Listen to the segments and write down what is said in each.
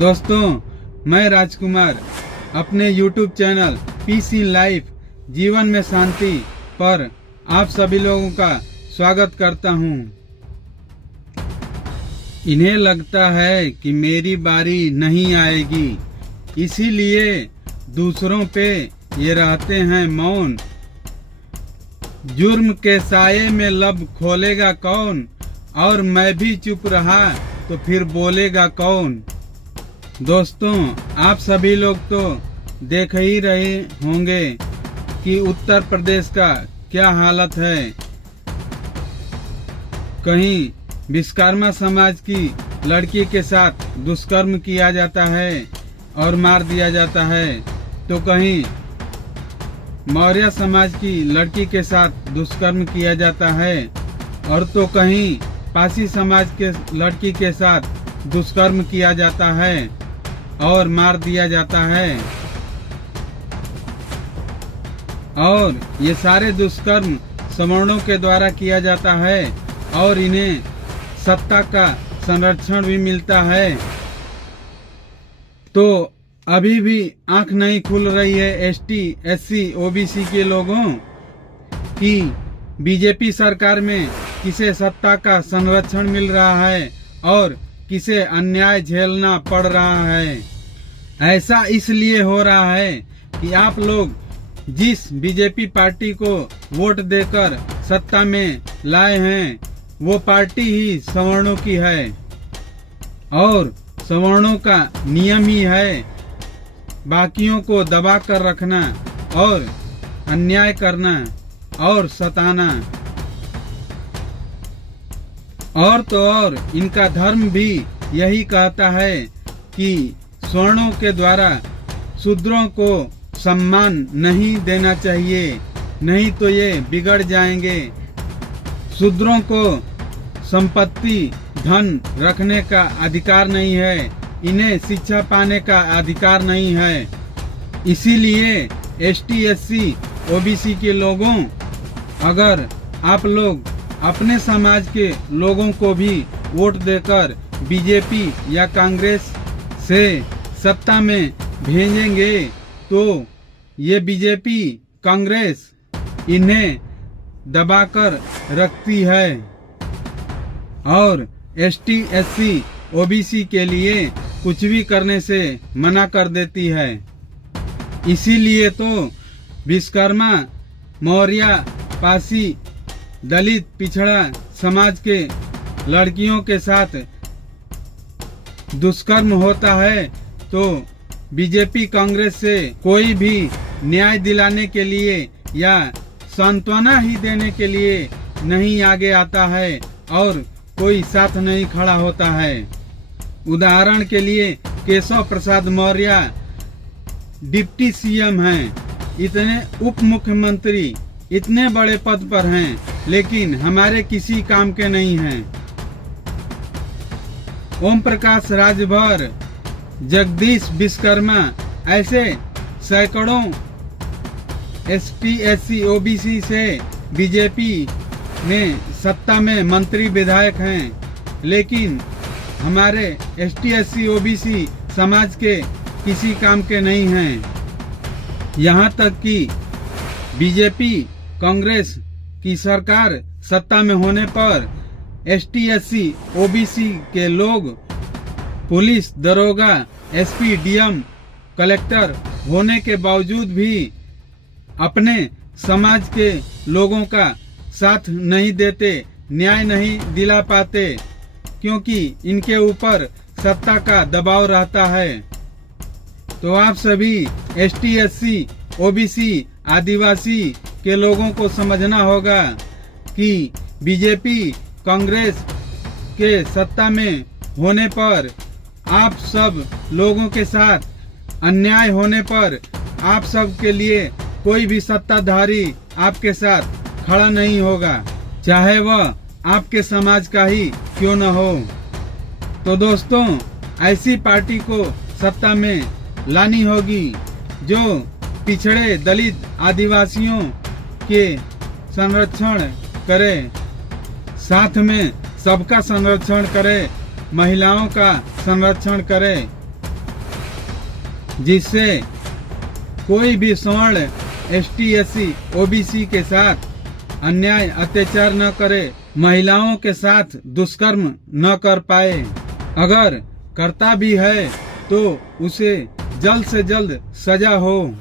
दोस्तों, मैं राजकुमार अपने YouTube चैनल पीसी लाइफ जीवन में शांति पर आप सभी लोगों का स्वागत करता हूं। इन्हें लगता है कि मेरी बारी नहीं आएगी, इसीलिए दूसरों पे ये रहते हैं मौन। जुर्म के साये में लब खोलेगा कौन, और मैं भी चुप रहा तो फिर बोलेगा कौन। दोस्तों, आप सभी लोग तो देख ही रहे होंगे कि उत्तर प्रदेश का क्या हालत है। कहीं विश्वकर्मा समाज की लड़की के साथ दुष्कर्म किया जाता है और मार दिया जाता है, तो कहीं मौर्य समाज की लड़की के साथ दुष्कर्म किया जाता है, और तो कहीं पासी समाज के लड़की के साथ दुष्कर्म किया जाता है और मार दिया जाता है। और ये सारे दुष्कर्म सवर्णों के द्वारा किया जाता है और इन्हें सत्ता का संरक्षण भी मिलता है। तो अभी भी आंख नहीं खुल रही है एसटी, एससी, ओबीसी के लोगों की बीजेपी सरकार में किसे सत्ता का संरक्षण मिल रहा है और किसे अन्याय झेलना पड़ रहा है। ऐसा इसलिए हो रहा है कि आप लोग जिस बीजेपी पार्टी को वोट देकर सत्ता में लाए हैं, वो पार्टी ही सवर्णों की है और सवर्णों का नियम ही है बाकियों को दबा कर रखना और अन्याय करना और सताना। और तो और इनका धर्म भी यही कहता है कि स्वर्णों के द्वारा शूद्रों को सम्मान नहीं देना चाहिए, नहीं तो ये बिगड़ जाएंगे। शूद्रों को संपत्ति, धन रखने का अधिकार नहीं है, इन्हें शिक्षा पाने का अधिकार नहीं है। इसीलिए एसटी, एससी, ओबीसी के लोगों, अगर आप लोग अपने समाज के लोगों को भी वोट देकर बीजेपी या कांग्रेस से सत्ता में भेजेंगे, तो ये बीजेपी, कांग्रेस इन्हें दबाकर रखती है और एसटी, एससी, ओबीसी के लिए कुछ भी करने से मना कर देती है। इसीलिए तो विश्वकर्मा, मौर्य, पासी, दलित, पिछड़ा समाज के लड़कियों के साथ दुष्कर्म होता है, तो बीजेपी, कांग्रेस से कोई भी न्याय दिलाने के लिए या सांत्वना ही देने के लिए नहीं आगे आता है और कोई साथ नहीं खड़ा होता है। उदाहरण के लिए केशव प्रसाद मौर्य डिप्टी सीएम हैं, इतने उप मुख्यमंत्री, इतने बड़े पद पर हैं, लेकिन हमारे किसी काम के नहीं हैं। ओम प्रकाश राजभर, जगदीश विश्वकर्मा, ऐसे सैकड़ों एसटी, एससी, ओबीसी से बीजेपी में सत्ता में मंत्री, विधायक हैं, लेकिन हमारे एसटी, एससी, ओबीसी समाज के किसी काम के नहीं हैं। यहाँ तक कि बीजेपी, कांग्रेस की सरकार सत्ता में होने पर एसटी, एससी, ओबीसी के लोग पुलिस, दरोगा, एसपी, डीएम, कलेक्टर होने के बावजूद भी अपने समाज के लोगों का साथ नहीं देते, न्याय नहीं दिला पाते, क्योंकि इनके ऊपर सत्ता का दबाव रहता है। तो आप सभी एसटी, एससी, ओबीसी, आदिवासी के लोगों को समझना होगा कि बीजेपी, कांग्रेस के सत्ता में होने पर आप सब लोगों के साथ अन्याय होने पर आप सब के लिए कोई भी सत्ताधारी आपके साथ खड़ा नहीं होगा, चाहे वह आपके समाज का ही क्यों न हो। तो दोस्तों, ऐसी पार्टी को सत्ता में लानी होगी जो पिछड़े, दलित, आदिवासियों के संरक्षण करे, साथ में सबका संरक्षण करे, महिलाओं का संरक्षण करे जिससे कोई भी सवर्ण ST SC OBC के साथ अन्याय अत्याचार न करे, महिलाओं के साथ दुष्कर्म न कर पाए। अगर करता भी है तो उसे जल्द से जल्द सजा हो।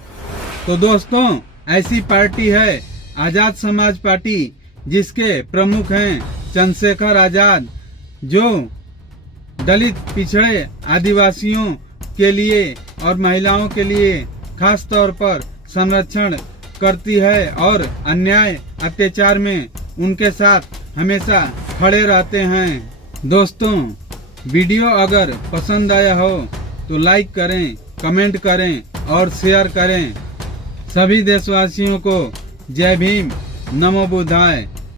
तो दोस्तों, ऐसी पार्टी है आजाद समाज पार्टी, जिसके प्रमुख हैं चंद्रशेखर आजाद, जो दलित, पिछड़े, आदिवासियों के लिए और महिलाओं के लिए खास तौर पर संरक्षण करती है और अन्याय अत्याचार में उनके साथ हमेशा खड़े रहते हैं। दोस्तों, वीडियो अगर पसंद आया हो तो लाइक करें, कमेंट करें और शेयर करें। सभी देशवासियों को जय भीम, नमो बुद्धाय।